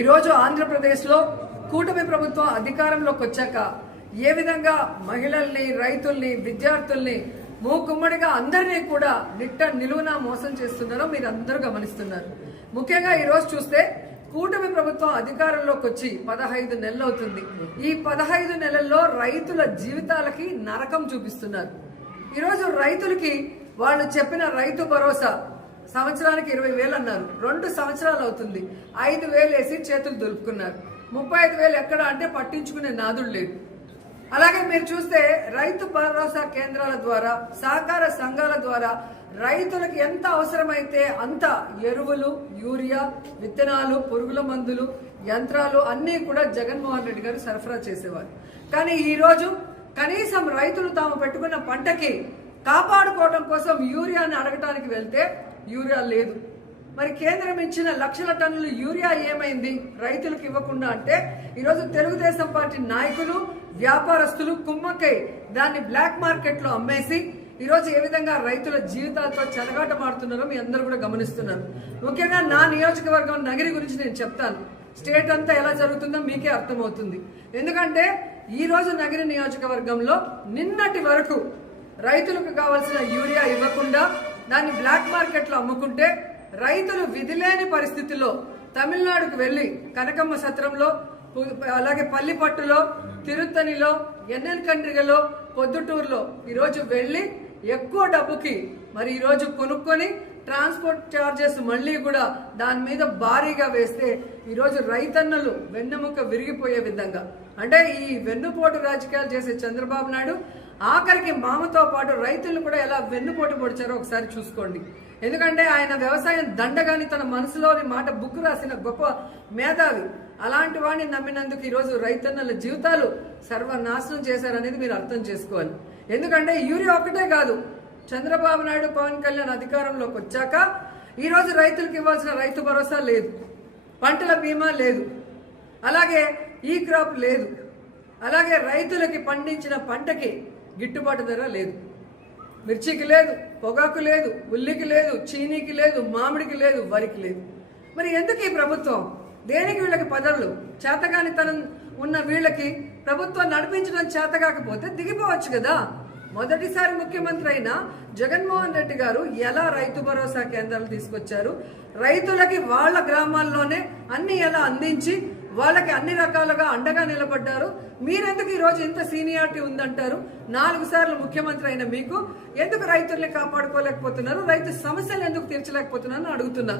ఈరోజు ఆంధ్రప్రదేశ్లో కూటమి ప్రభుత్వం అధికారంలోకి వచ్చాక ఏ విధంగా మహిళల్ని, రైతుల్ని, విద్యార్థుల్ని మూకుమ్మడిగా అందరినీ కూడా నిలువునా మోసం చేస్తున్నారో మీరు అందరూ గమనిస్తున్నారు. ముఖ్యంగా ఈరోజు చూస్తే కూటమి ప్రభుత్వం అధికారంలోకి వచ్చి 15 నెలలు అవుతుంది. ఈ 15 నెలల్లో రైతుల జీవితాలకి నరకం చూపిస్తున్నారు. ఈరోజు రైతులకి వాళ్ళు చెప్పిన రైతు భరోసా సంవత్సరానికి 20,000 అన్నారు. 2 సంవత్సరాలు అవుతుంది. 5,000 వేసి చేతులు దులుపుకున్నారు. 35,000 ఎక్కడ అంటే పట్టించుకునే నాదుడు లేడు. అలాగే మీరు చూస్తే రైతు భరోసా కేంద్రాల ద్వారా, సహకార సంఘాల ద్వారా రైతులకు ఎంత అవసరమైతే అంత ఎరువులు, యూరియా, విత్తనాలు, పురుగుల మందులు, యంత్రాలు అన్నీ కూడా జగన్మోహన్ రెడ్డి గారు సరఫరా చేసేవారు. కానీ ఈరోజు కనీసం రైతులు తాము పెట్టుకున్న పంటకి కాపాడుకోవడం కోసం యూరియాని అడగటానికి వెళ్తే యూరియా లేదు. మరి కేంద్రం ఇచ్చిన లక్షల టన్నులు యూరియా ఏమైంది రైతులకు ఇవ్వకుండా అంటే ఈరోజు తెలుగుదేశం పార్టీ నాయకులు, వ్యాపారస్తులు కుమ్మక్కై దాన్ని బ్లాక్ మార్కెట్ లో అమ్మేసి ఈరోజు ఏ విధంగా రైతుల జీవితాలతో చెలగాటమాడుతున్నారో మీ అందరూ కూడా గమనిస్తున్నారు. ముఖ్యంగా నా నియోజకవర్గం నగిరి గురించి నేను చెప్తాను. స్టేట్ అంతా ఎలా జరుగుతుందో మీకే అర్థమవుతుంది. ఎందుకంటే ఈ రోజు నగిరి నియోజకవర్గంలో నిన్నటి వరకు రైతులకు కావాల్సిన యూరియా ఇవ్వకుండా దాన్ని బ్లాక్ మార్కెట్ లో అమ్ముకుంటే రైతులు విధిలేని పరిస్థితుల్లో తమిళనాడుకు వెళ్లి కనకమ్మ సత్రంలో, అలాగే పల్లిపట్టులో, తిరుత్తనిలో, ఎన్నెల్కండ్రిగలో, పొద్దుటూరులో ఈరోజు వెళ్లి ఎక్కువ డబ్బుకి మరి ఈరోజు కొనుక్కొని ట్రాన్స్పోర్ట్ ఛార్జెస్ మళ్లీ కూడా దాని మీద భారీగా వేస్తే ఈరోజు రైతన్నలు వెన్నెముక విరిగిపోయే విధంగా, అంటే ఈ వెన్నుపోటు రాజకీయాలు చేసే చంద్రబాబు నాయుడు ఆఖరికి మామతో పాటు రైతులను కూడా ఎలా వెన్నుపోటు పొడిచారో ఒకసారి చూసుకోండి. ఎందుకంటే ఆయన వ్యవసాయం దండగాని తన మనసులోని మాట బుక్ రాసిన గొప్ప మేధావి. అలాంటి వాడిని నమ్మినందుకు ఈరోజు రైతన్నల జీవితాలు సర్వనాశనం చేశారనేది మీరు అర్థం చేసుకోవాలి. ఎందుకంటే యూరియా ఒక్కటే కాదు, చంద్రబాబు నాయుడు, పవన్ కళ్యాణ్ అధికారంలోకి వచ్చాక ఈరోజు రైతులకు ఇవ్వాల్సిన రైతు భరోసా లేదు, పంటల బీమా లేదు, అలాగే ఈ క్రాప్ లేదు, అలాగే రైతులకి పండించిన పంటకి గిట్టుబాటు ధర లేదు. మిర్చికి లేదు, పొగాకు లేదు, ఉల్లికి లేదు, చీనీకి లేదు, మామిడికి లేదు, వరికి లేదు. మరి ఎందుకు ఈ ప్రభుత్వం? దేనికి వీళ్ళకి పదవులు? చేతగానితనం ఉన్న వీళ్ళకి ప్రభుత్వం నడిపించడం చేత కాకపోతే దిగిపోవచ్చు కదా. మొదటిసారి ముఖ్యమంత్రి అయిన జగన్మోహన్ రెడ్డి గారు ఎలా రైతు భరోసా కేంద్రాలు తీసుకొచ్చారు, రైతులకి వాళ్ళ గ్రామాల్లోనే అన్ని ఎలా అందించి వాళ్ళకి అన్ని రకాలుగా అండగా నిలబడ్డారు. మీరెందుకు ఈరోజు ఇంత సీనియారిటీ ఉందంటారు? 4 సార్లు ముఖ్యమంత్రి అయిన మీకు ఎందుకు రైతుల్ని కాపాడుకోలేకపోతున్నారు? రైతు సమస్యలు ఎందుకు తీర్చలేకపోతున్నారని అడుగుతున్నా.